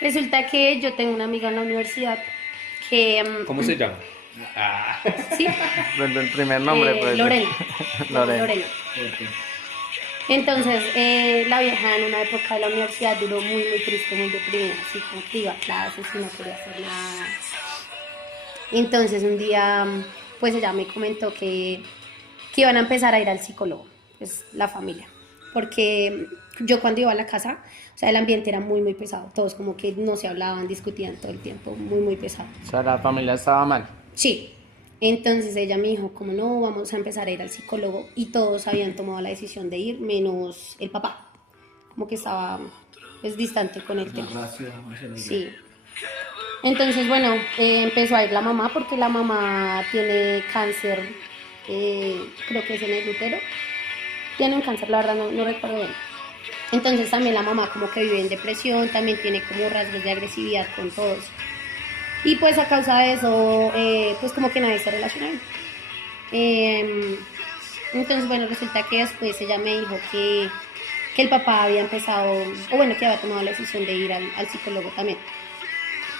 Resulta que yo tengo una amiga en la universidad que, ¿Cómo se llama? Ah. sí, El primer nombre, pues. Lorena, Lorena. Lorena. Entonces, la vieja en una época de la universidad duró muy, muy triste, muy deprimida, así como que iba a clases y no quería hacer nada. Entonces, un día, pues ella me comentó que iban a empezar a ir al psicólogo, pues la familia. Porque yo cuando iba a la casa, o sea, el ambiente era muy, muy pesado. Todos como que no se hablaban, discutían todo el tiempo, muy, muy pesado. O sea, la familia estaba mal. Sí. Entonces ella me dijo, como no, vamos a empezar a ir al psicólogo. Y todos habían tomado la decisión de ir, menos el papá. Como que estaba pues distante con el tema. Sí. Entonces, bueno, empezó a ir la mamá porque la mamá tiene cáncer, creo que es en el útero. Tiene un cáncer, la verdad no recuerdo bien. Entonces también la mamá como que vive en depresión, también tiene como rasgos de agresividad con todos. Y pues a causa de eso, pues como que nadie se relaciona bien. Entonces, bueno, resulta que después ella me dijo que el papá había empezado, o bueno, que había tomado la decisión de ir al psicólogo también.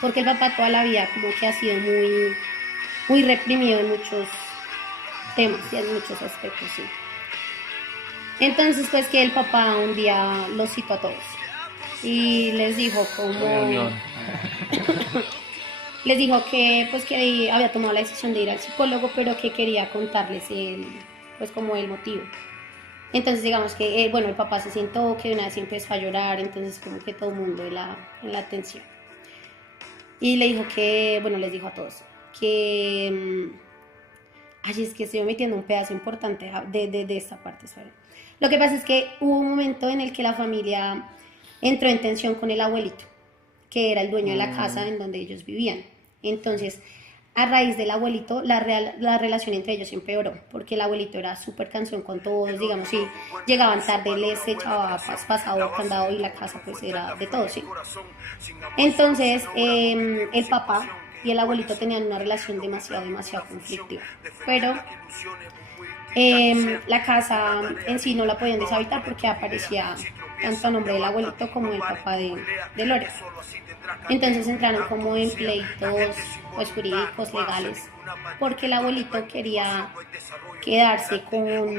Porque el papá toda la vida como que ha sido muy, muy reprimido en muchos temas y en muchos aspectos, sí. Entonces, pues que el papá un día los citó a todos y les dijo como... les dijo que pues que había tomado la decisión de ir al psicólogo, pero que quería contarles pues como el motivo. Entonces digamos que, bueno, el papá se sentó, que de una vez empezó a llorar, entonces como que todo el mundo en la atención. Y le dijo que, bueno, les dijo a todos que... ay, es que estoy omitiendo un pedazo importante de esta parte, ¿sabes? Lo que pasa es que hubo un momento en el que la familia entró en tensión con el abuelito, que era el dueño de la casa en donde ellos vivían. Entonces, a raíz del abuelito, la relación entre ellos empeoró, porque el abuelito era súper cansón con todos, digamos, si llegaban tarde, les echaba pasado candado y la casa pues era de todos, ¿sí? Entonces, el papá y el abuelito tenían una relación demasiado conflictiva, pero la casa en sí no la podían deshabitar porque aparecía tanto a nombre del abuelito como del papá de Lore. Entonces entraron como en pleitos pues, jurídicos, legales, porque el abuelito quería quedarse con...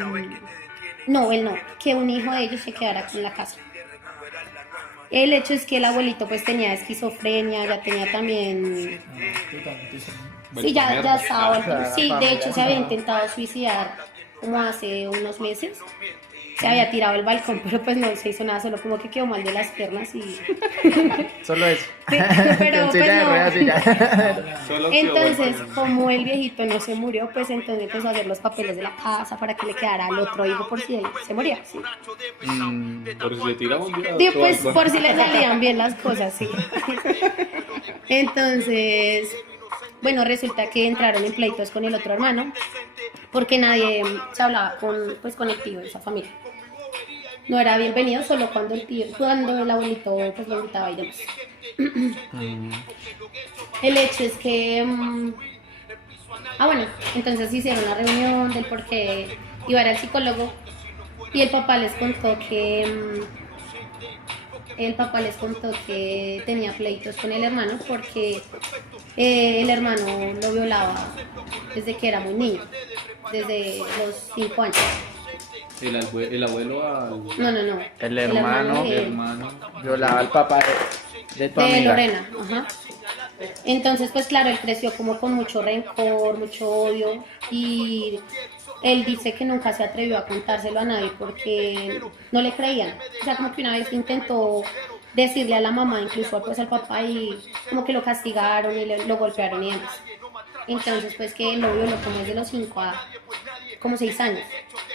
No, él no, que un hijo de ellos se quedara con la casa. El hecho es que el abuelito pues tenía esquizofrenia, ya tenía también... Sí, ya estaba... Sí, de hecho se había intentado suicidar como hace unos meses. Se había tirado el balcón, pero pues no se hizo nada, solo como que quedó mal de las piernas y... Solo eso. Sí, pero pues no. Entonces, como el viejito no se murió, pues entonces empezó a hacer los papeles de la casa para que le quedara al otro hijo por si él se moría, ¿sí? Por si le tiraba un día. Pues por si le salían bien las cosas, sí. Entonces, bueno, resulta que entraron en pleitos con el otro hermano, porque nadie se hablaba con el tío de esa familia. No era bienvenido solo cuando el abuelito pues lo invitaba y demás. El hecho es que bueno, entonces hicieron la reunión del por qué iba a ir al psicólogo y el papá les contó que tenía pleitos con el hermano porque el hermano lo violaba desde que era muy niño, desde los 5 años. El abuelo al... No. El hermano violaba al papá de tu de amiga. Lorena, ajá. Entonces, pues claro, él creció como con mucho rencor, mucho odio y él dice que nunca se atrevió a contárselo a nadie porque no le creían. O sea, como que una vez intentó decirle a la mamá, incluso pues al papá y como que lo castigaron y lo golpearon y demás. Entonces, pues que el novio lo como desde los 5 a como 6 años,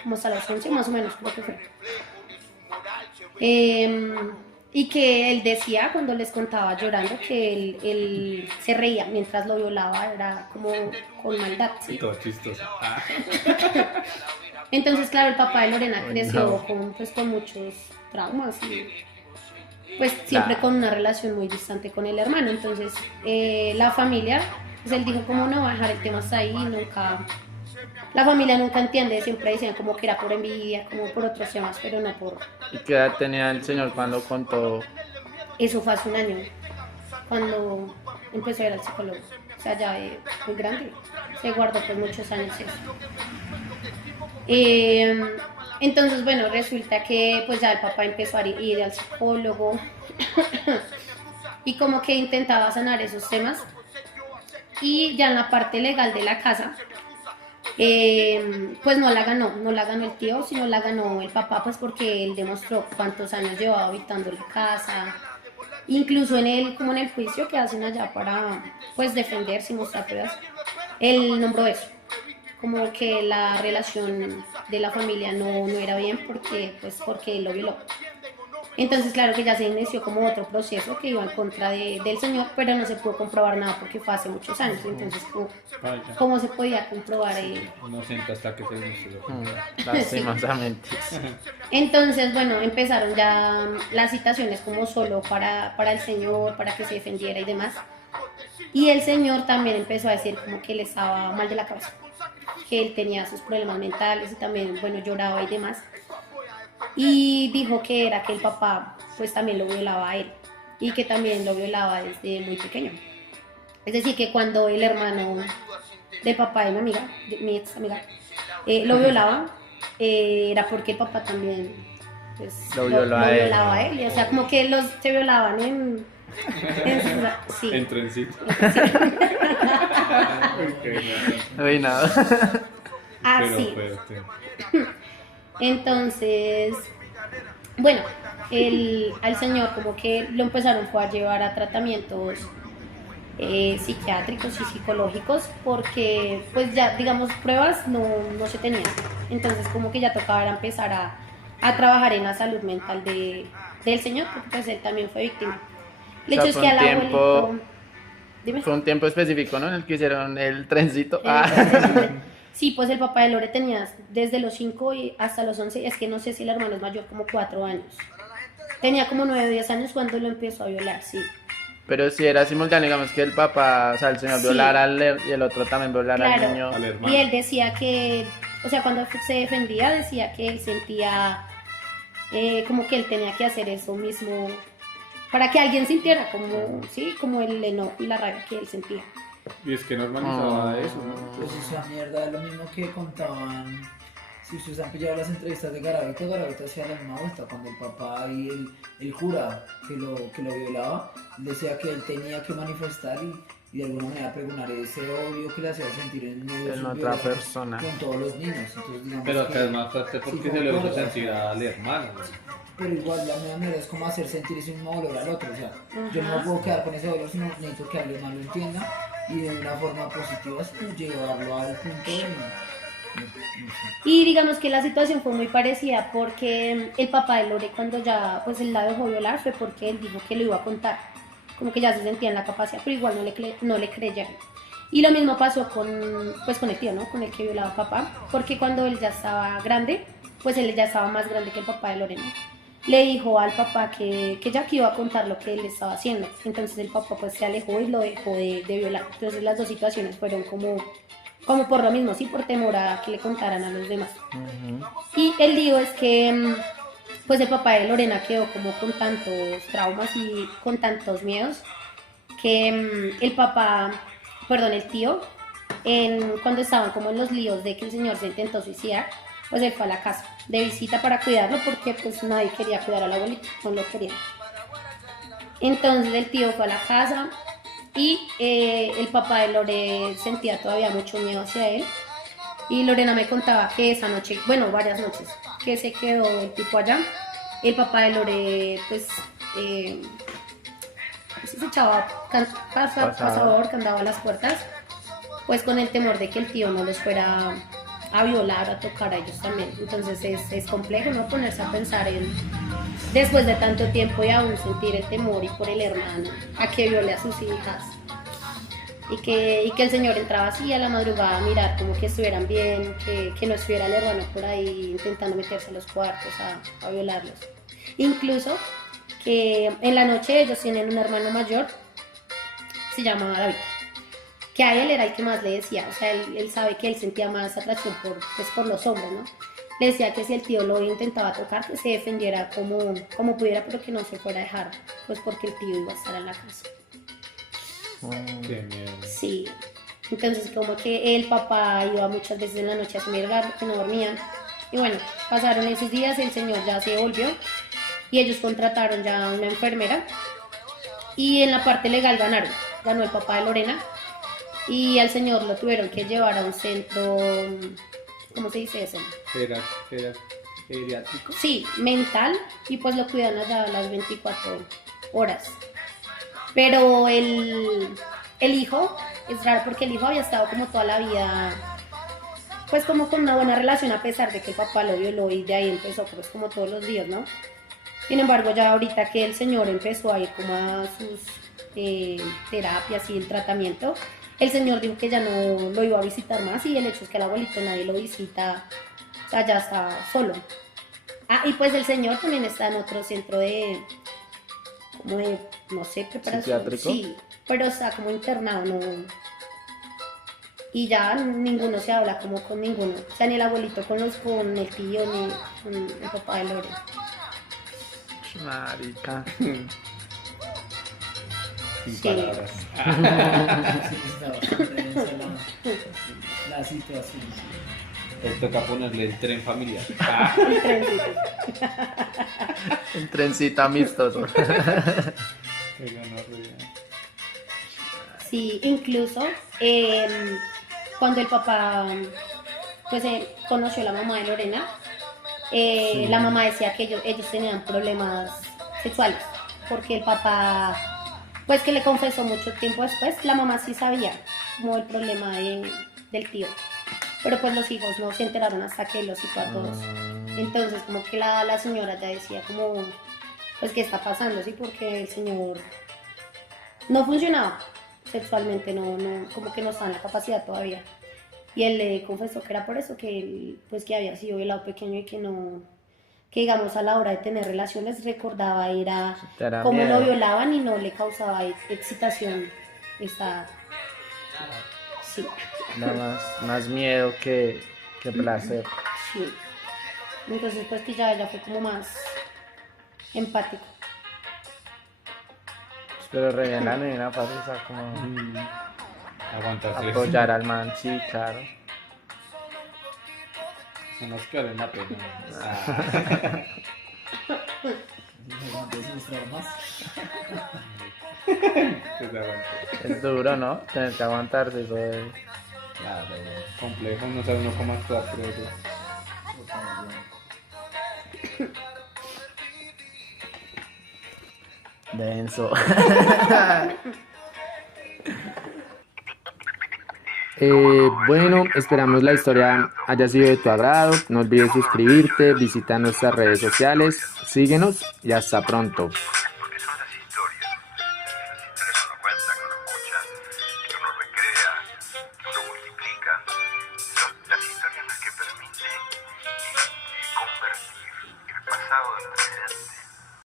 como hasta los 11 más o menos creo que fue. Y que él decía cuando les contaba llorando que él se reía mientras lo violaba, era como con maldad, ¿sí? Todo chistoso. Entonces, claro, el papá de Lorena creció con muchos traumas y pues siempre con una relación muy distante con el hermano. Entonces, la familia, pues él dijo como no va a dejar el tema hasta ahí, nunca... La familia nunca entiende, siempre dicen como que era por envidia, como por otros temas, pero no por... ¿Y qué edad tenía el señor cuando contó? Eso fue hace un año. cuando empezó a ir al psicólogo. O sea, ya muy grande. Se guardó por muchos años eso. Entonces, bueno, resulta que pues ya el papá empezó a ir al psicólogo y como que intentaba sanar esos temas. Y ya en la parte legal de la casa, pues no la ganó el tío, sino la ganó el papá, pues porque él demostró cuántos años llevaba habitando la casa. Incluso como en el juicio que hacen allá para pues defenderse y mostrar pruebas, él nombró eso, como que la relación de la familia no era bien porque él lo violó. Entonces, claro que ya se inició como otro proceso que iba en contra del señor, pero no se pudo comprobar nada porque fue hace muchos años. Entonces, ¿cómo se podía comprobar? Inocente hasta que se inició. Lastimosamente. Entonces, bueno, empezaron ya las citaciones como solo para el señor, para que se defendiera y demás. Y el señor también empezó a decir como que él estaba mal de la cabeza, que él tenía sus problemas mentales y también, bueno, lloraba y demás. Y dijo que era que el papá pues también lo violaba a él y que también lo violaba desde muy pequeño. Es decir, que cuando el hermano del papá de mi ex amiga, lo violaba, era porque el papá también pues, lo violaba a él. O sea, como que se violaban sí. En trencito. Uy, no. Así. Entonces, bueno, al señor como que lo empezaron a llevar a tratamientos psiquiátricos y psicológicos porque pues ya digamos pruebas no se tenían. Entonces como que ya tocaba empezar a trabajar en la salud mental del señor porque pues él también fue víctima. El hecho es que al abuelito... Dime. Fue un tiempo específico, ¿no? En el que hicieron el trencito. Sí, pues el papá de Lore tenía desde los 5 y hasta los 11, es que no sé si el hermano es mayor, como 4 años. Tenía como 9 o 10 años cuando lo empezó a violar, sí. Pero si era simultáneo, digamos que el papá, o sea, el señor violara y el otro también violara al niño. Al hermano. Y él decía que, o sea, cuando se defendía, decía que él sentía como que él tenía que hacer eso mismo para que alguien sintiera como, sí, como el enojo y la rabia que él sentía. Y es que normalizaba eso, ¿no? Pues esa mierda es lo mismo que contaban. Si ustedes han pillado las entrevistas de Garavito hacía la misma vuelta. Cuando el papá y el jura que lo violaba, decía que él tenía que manifestar y de alguna manera pregonar ese odio que le hacía sentir en medio de En su otra violación persona. con todos los niños. Entonces, digamos Pero acá que, es más fuerte porque sí, se le concuerdo, hizo sentir al hermano. pero igual la misma manera es como hacer sentir ese mismo dolor al otro. O sea, yo no me puedo quedar con ese dolor, sino necesito que alguien más lo entienda y de una forma positiva llevarlo al punto de... Y digamos que la situación fue muy parecida porque el papá de Lore cuando ya pues él la dejó violar fue porque él dijo que lo iba a contar, como que ya se sentía en la capacidad, pero igual no le creyeron. Y lo mismo pasó con el tío, ¿no? Con el que violaba a papá, porque cuando él ya estaba grande, pues él ya estaba más grande que el papá de Lorena. Le dijo al papá que ya que iba a contar lo que él estaba haciendo. Entonces el papá pues se alejó y lo dejó de violar. Entonces las dos situaciones fueron como por lo mismo, sí, por temor a que le contaran a los demás. Y el lío es que pues el papá de Lorena quedó como con tantos traumas y con tantos miedos que el tío, cuando estaban como en los líos de que el señor se intentó suicidar, pues él fue a la casa de visita para cuidarlo porque pues nadie quería cuidar al abuelito, no lo querían. Entonces el tío fue a la casa y el papá de Lore sentía todavía mucho miedo hacia él y Lorena me contaba que esa noche, bueno, varias noches, que se quedó el tipo allá. El papá de Lore pues se echaba pasador, que andaba a las puertas, pues con el temor de que el tío no los fuera a violar, a tocar a ellos también. Entonces es complejo, ¿no? Ponerse a pensar después de tanto tiempo y aún sentir el temor y por el hermano a que viole a sus hijas y que el señor entraba así a la madrugada a mirar como que estuvieran bien, que no estuviera el hermano por ahí intentando meterse a los cuartos a violarlos. Incluso que en la noche ellos tienen un hermano mayor, se llama David, que a él era el que más le decía, o sea, él sabe que él sentía más atracción por los hombres, ¿no? Le decía que si el tío lo intentaba tocar, que se defendiera como pudiera, pero que no se fuera a dejar, pues porque el tío iba a estar en la casa. Qué miedo. Sí. Entonces como que el papá iba muchas veces en la noche a sumir porque no dormían. Y bueno, pasaron esos días, el señor ya se volvió y ellos contrataron ya una enfermera. Y en la parte legal ganó el papá de Lorena. Y al señor lo tuvieron que llevar a un centro, ¿cómo se dice eso? Geriátrico. Sí, mental, y pues lo cuidan allá las 24 horas. Pero el hijo, es raro porque el hijo había estado como toda la vida, pues como con una buena relación a pesar de que el papá lo violó y de ahí empezó pues como todos los días, ¿no? Sin embargo, ya ahorita que el señor empezó a ir como a sus terapias y el tratamiento, el señor dijo que ya no lo iba a visitar más y el hecho es que el abuelito nadie lo visita, o sea, ya está solo. Ah, y pues el señor también está en otro centro como de, no sé, preparación. ¿Psiquiátrico? Sí, pero está como internado, no. Y ya ninguno se habla como con ninguno. O sea, ni el abuelito con el tío, ni con el papá de Lore. Marica. Sin Sí. palabras. Sí, está bastante densa la situación. Te toca ponerle el tren familiar. El trencito. Un trencito amistoso. Qué gonorrea. Sí, incluso cuando el papá pues conoció a la mamá de Lorena, la mamá decía que ellos tenían problemas sexuales, porque el papá, pues que le confesó mucho tiempo después, la mamá sí sabía como el problema del tío, pero pues los hijos no se enteraron hasta que los citó a todos. Entonces como que la señora ya decía como, pues qué está pasando, sí, porque el señor no funcionaba sexualmente, no, como que no estaba en la capacidad todavía. Y él le confesó que era por eso, que él, pues que había sido violado pequeño y que no, que digamos a la hora de tener relaciones recordaba era Te cómo miedo. lo violaban y no le causaba excitación esta, sí, Da más miedo que placer. sí. Entonces pues que ya fue como más empático. Pero re bien la nena, para o sea, como Aguantarse. apoyar al man, sí, claro. Se nos queda en la pena. Antes mostrar más. Que se aguante. Es duro, ¿no? Tener que aguantarse eso de... Claro, complejo, no sabe uno cómo actuar, creo yo. denso. Bueno, esperamos la historia haya sido de tu agrado. No olvides suscribirte, visita nuestras redes sociales, síguenos y hasta pronto.